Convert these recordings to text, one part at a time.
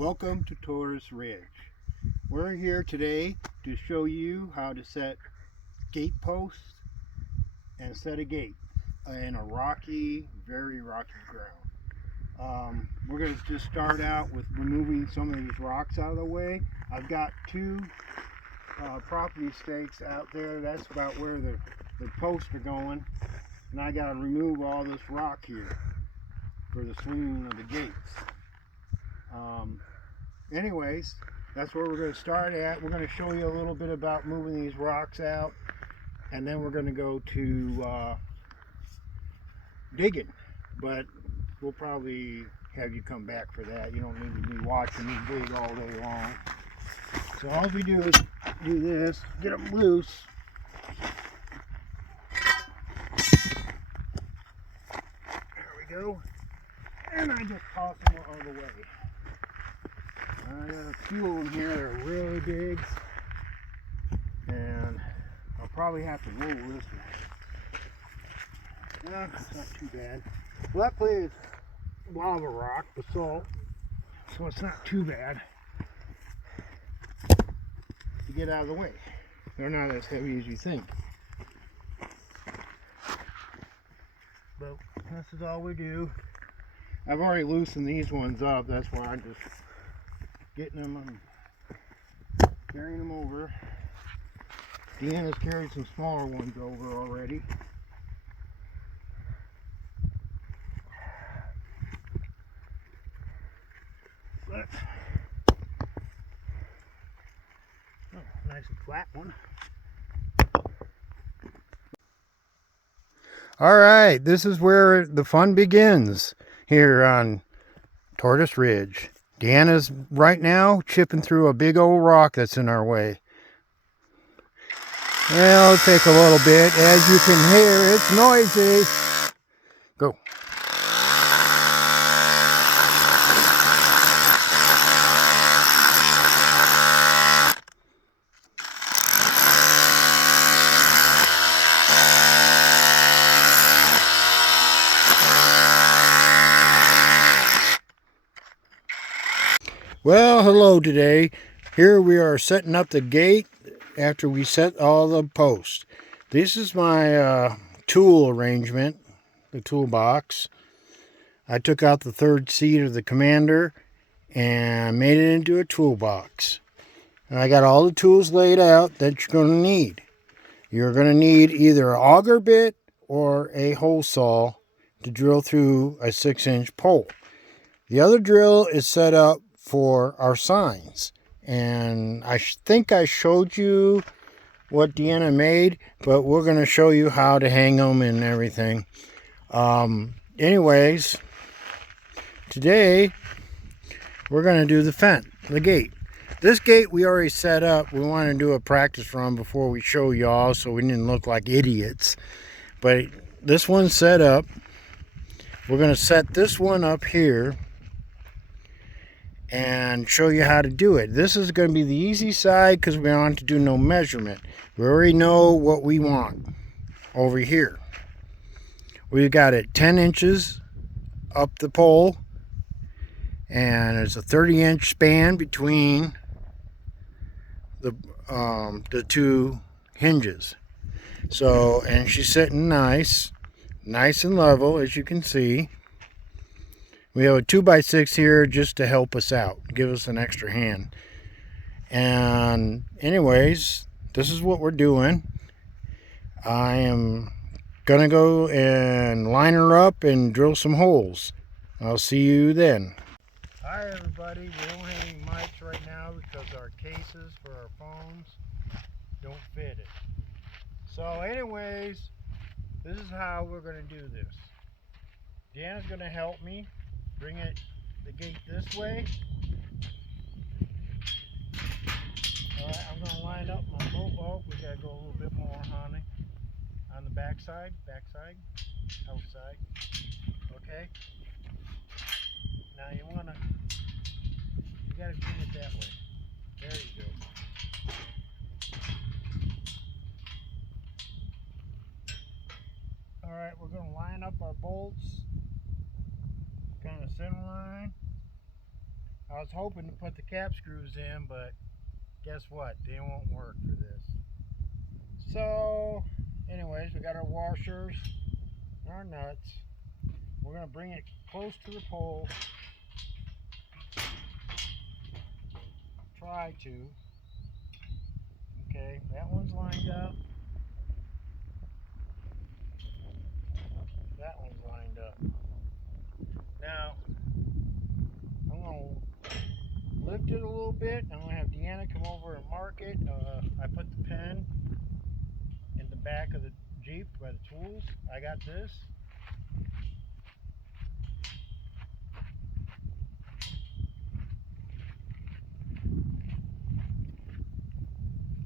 Welcome to Tortoise Ridge. We're here today to show you how to set gate posts and set a gate in a rocky, very rocky ground. We're going to just start out with removing some of these rocks out of the way. I've got two property stakes out there. That's about where the posts are going. And I got to remove all this rock here for the swinging of the gates. Anyways, that's where we're going to start at. We're going to show you a little bit about moving these rocks out, and then we're going to go to digging. But we'll probably have you come back for that. You don't need to be watching me dig all day long. So all we do is do this, get them loose. There we go. And I just toss them all the way. I got a few of them here that are really big, and I'll probably have to roll this one. Yeah, it's not too bad. Luckily, it's lava rock, basalt, so it's not too bad to get out of the way. They're not as heavy as you think. But this is all we do. I've already loosened these ones up, that's why I'm just getting them and carrying them over. Deanna's carried some smaller ones over already. But, nice and flat one. All right, this is where the fun begins here on Tortoise Ridge. Deanna's right now chipping through a big old rock that's in our way. Well, it'll take a little bit. As you can hear, it's noisy. Go. Well, hello today. Here we are setting up the gate after we set all the posts. This is my tool arrangement, the toolbox. I took out the third seat of the Commander and made it into a toolbox. And I got all the tools laid out that you're going to need. You're going to need either an auger bit or a hole saw to drill through a 6-inch pole. The other drill is set up for our signs, and I think I showed you what Deanna made, but we're going to show you how to hang them and everything. Anyways, today we're going to do the gate. This gate we already set up. We want to do a practice run before we show y'all so we didn't look like idiots, but this one's set up. We're going to set this one up here and show you how to do it. This is going to be the easy side because we don't have to do no measurement. We already know what we want over here. We've got it 10 inches up the pole, and there's a 30-inch span between the two hinges. So, and she's sitting nice and level, as you can see. We have a 2x6 here just to help us out, give us an extra hand. And anyways, this is what we're doing. I am gonna go and line her up and drill some holes. I'll see you then. Hi everybody, we don't have any mics right now because our cases for our phones don't fit it. So anyways, this is how we're gonna do this. Deanna's gonna help me bring the gate this way. Alright, I'm going to line up my bolt bulb. We got to go a little bit more, honey. On the backside, outside. Okay? Now you got to bring it that way. There you go. Alright, we're going to line up our bolts. Kind of center line. I was hoping to put the cap screws in, but guess what? They won't work for this. So, anyways, we got our washers and our nuts. We're going to bring it close to the pole. Try to. Okay, that one's lined up. That one's lined up. Now, I'm going to lift it a little bit. I'm going to have Deanna come over and mark it. I put the pen in the back of the Jeep by the tools. I got this.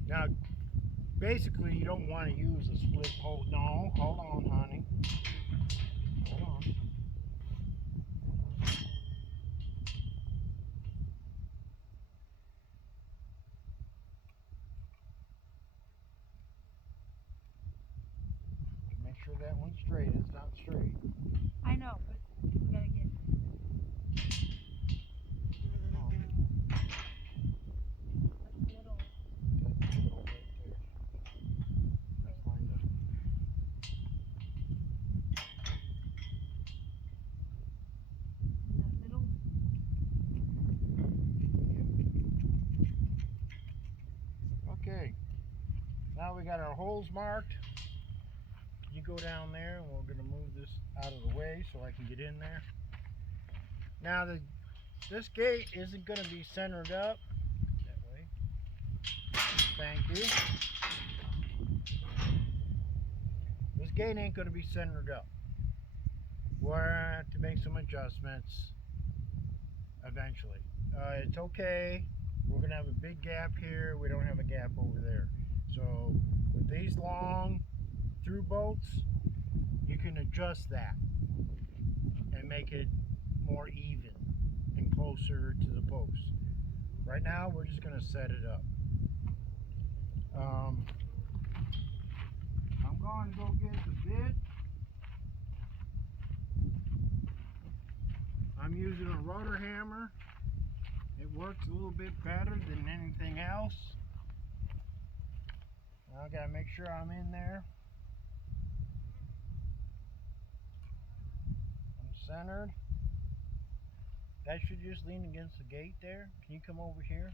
Now, basically, you don't want to use a split pole. No, hold on, honey. Hold on. Make sure that one's straight. It's not straight. I know, but we gotta get. Oh. Little. That's little right there. That's lined up. That little. Okay. Now we got our holes marked. You go down there and we're going to move this out of the way so I can get in there. Now this gate isn't going to be centered up. That way. Thank you. This gate ain't going to be centered up. We're going to have to make some adjustments eventually. It's okay. We're going to have a big gap here. We don't have a gap over there. So with these long through bolts, you can adjust that and make it more even and closer to the post. Right now, we're just going to set it up. I'm going to go get the bit. I'm using a rotor hammer. It works a little bit better than anything else. I gotta make sure I'm in there. I'm centered. That should just lean against the gate there. Can you come over here?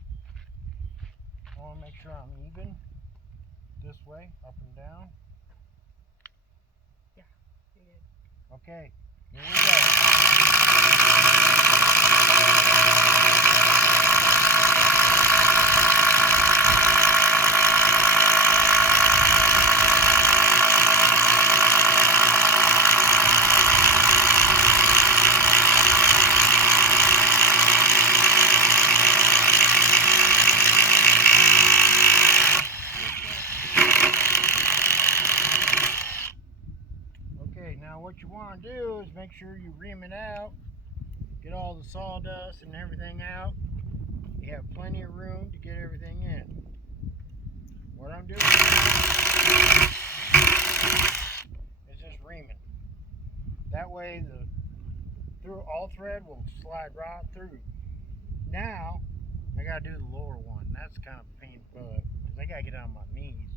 I want to make sure I'm even. This way, up and down. Yeah, you're good. Okay, here we go. Now what you want to do is make sure you ream it out, get all the sawdust and everything out. You have plenty of room to get everything in. What I'm doing is just reaming. That way the all thread will slide right through. Now I gotta do the lower one. That's kind of a pain in the butt because I gotta get on my knees.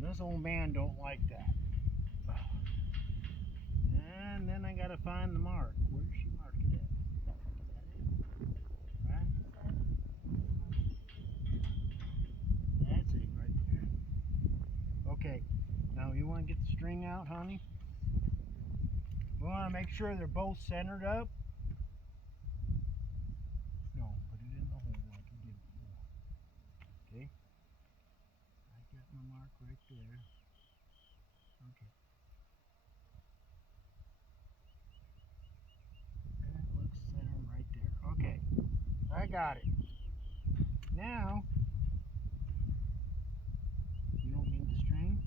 And this old man don't like that. And then I gotta find the mark. Where's she marked it at? Right? That's it right there. Okay, now you want to get the string out, honey? We want to make sure they're both centered up. No, put it in the hole like you did before. Okay? I got my mark right there. Okay. That looks centered right there. Okay. I got it. Now, you don't need the string.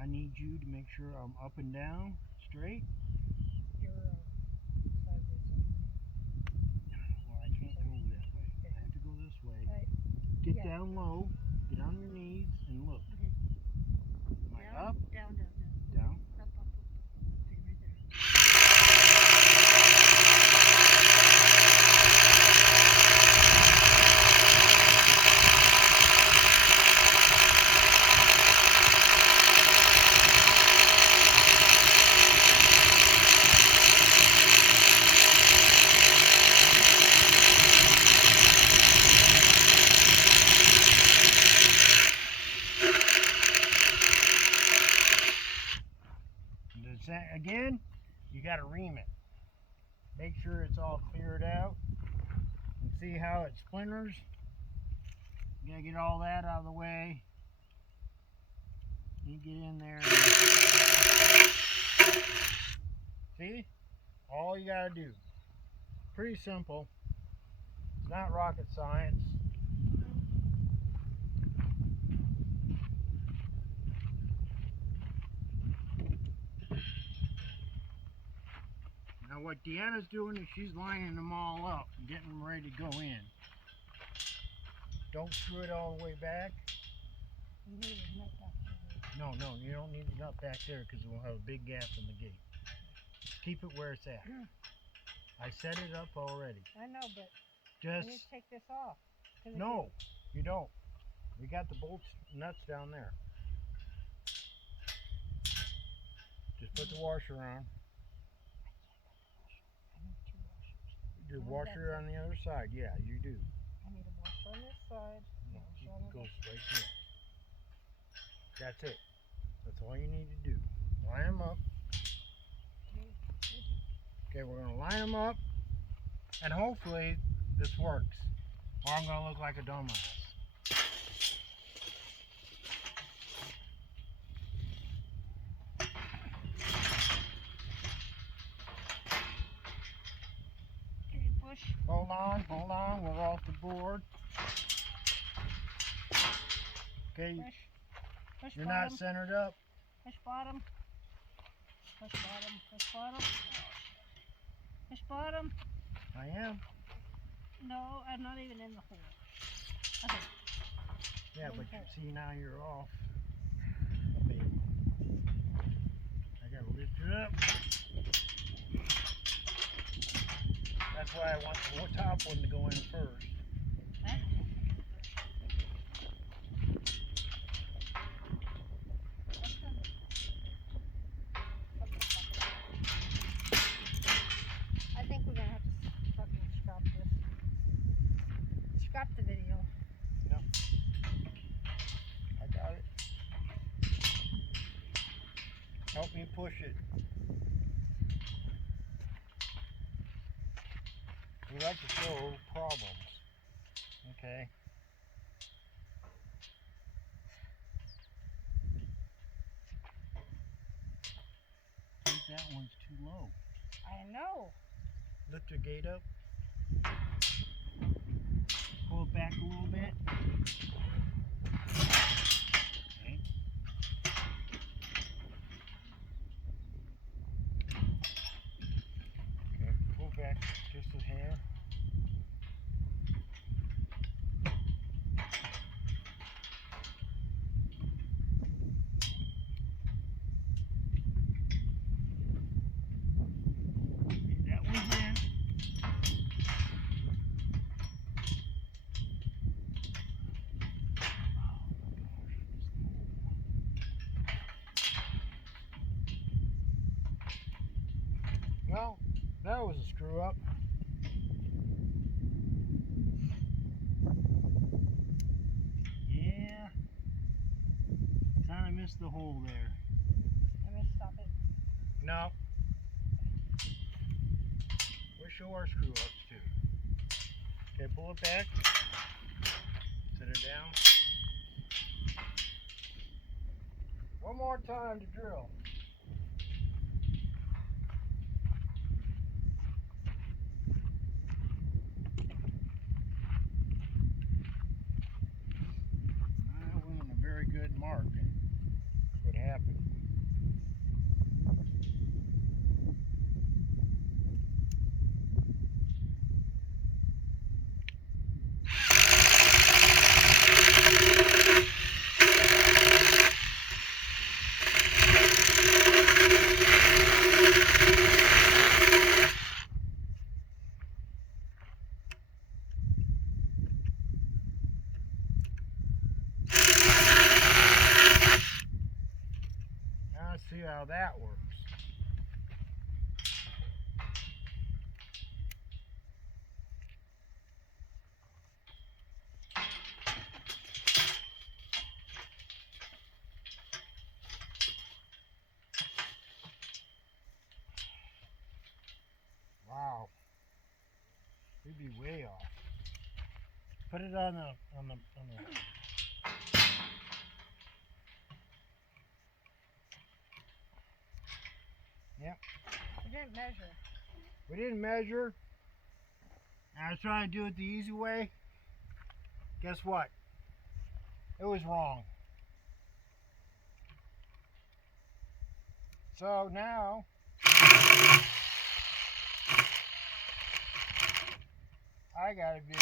I need you to make sure I'm up and down straight. You're sideways. Well, I can't go that way. I have to go this way. Right. Get Yeah. down low. Get on your knees and look. Okay. Am I Down, up? down, down, down. Down? Up, up, up. Okay, right there. that's all cleared out. And see how it splinters? You gotta get all that out of the way. You get in there. See? All you gotta do. Pretty simple. It's not rocket science. Now what Deanna's doing is she's lining them all up and getting them ready to go in. Don't screw it all the way back. You need a nut back there. No, you don't need the nut back there because we'll have a big gap in the gate. Keep it where it's at. I set it up already. I know, but you need Just to take this off. no, you don't. We got the bolts nuts down there. Just put the washer on. I need 2 washers. The Oh, washer that's on the other side. Yeah, you do. I need a washer on this side. No, a it washer on the goes other. right here. That's it. That's all you need to do. Line them up. Okay, we're going to line them up, and hopefully this works, or I'm going to look like a dumbass. Can you push? Hold on, we're off the board. Okay, Push. Push you're bottom. not centered up. Push bottom. Push bottom. Push bottom. Push bottom. I am. No, I'm not even in the hole. Okay. Yeah, One but you hole. see now you're off. I gotta lift it up. That's why I want the top one to go in first. That's I think we're gonna have to fucking stop this. Scrap the video. I got it. Help me push it. We like to show problems. Okay. I think that one's too low. I know. Lift your gate up. Pull it back a little bit. Okay. Okay, pull back just a hair. That one's in. Well, that was a screw up. Yeah. Kind of missed the hole there. Let me stop it. No. We show our screw ups too. Okay, pull it back. Set it down. One more time to drill. That wasn't a very good mark. That's what happened. Now let's see how that works. Wow. Should be way off. Put it on the. Yep. We didn't measure. We didn't measure. I was trying to do it the easy way. Guess what? It was wrong. So now I gotta do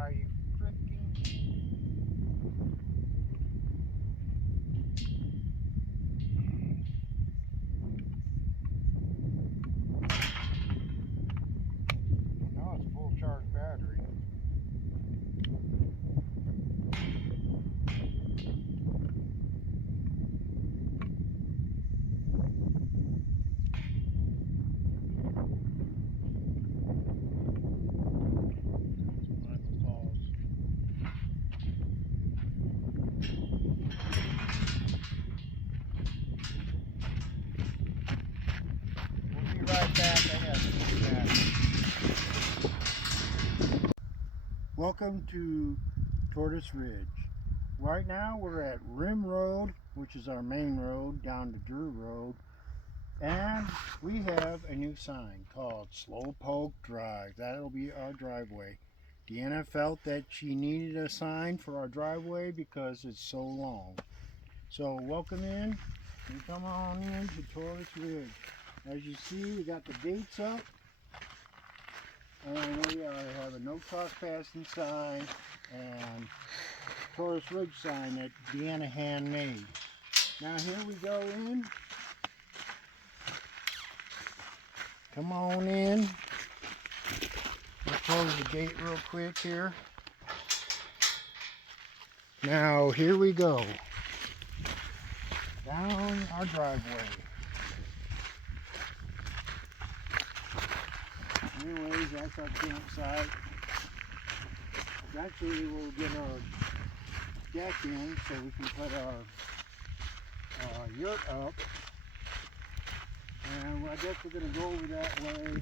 Are you freaking? No, it's full charge battery. Michael Paul's. We'll be right back. I have to do that. Welcome to Tortoise Ridge. Right now we're at Rim Road, which is our main road down to Drew Road, and we have a new sign called Slowpoke Drive. That'll be our driveway. Deanna felt that she needed a sign for our driveway because it's so long. So welcome in and come on in to Tortoise Ridge. As you see, we got the dates up, and we have a no trespassing sign and Tortoise Ridge sign that Deanna handmade. Now here we go in. Come on in. We'll close the gate real quick here. Now here we go. Down our driveway. Anyways, that's our campsite. Eventually we'll get our deck in so we can put our yurt up. And I guess we're going to go over that way.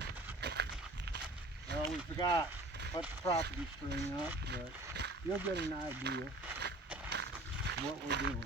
Well, we forgot to put the property screen up, but you'll get an idea of what we're doing.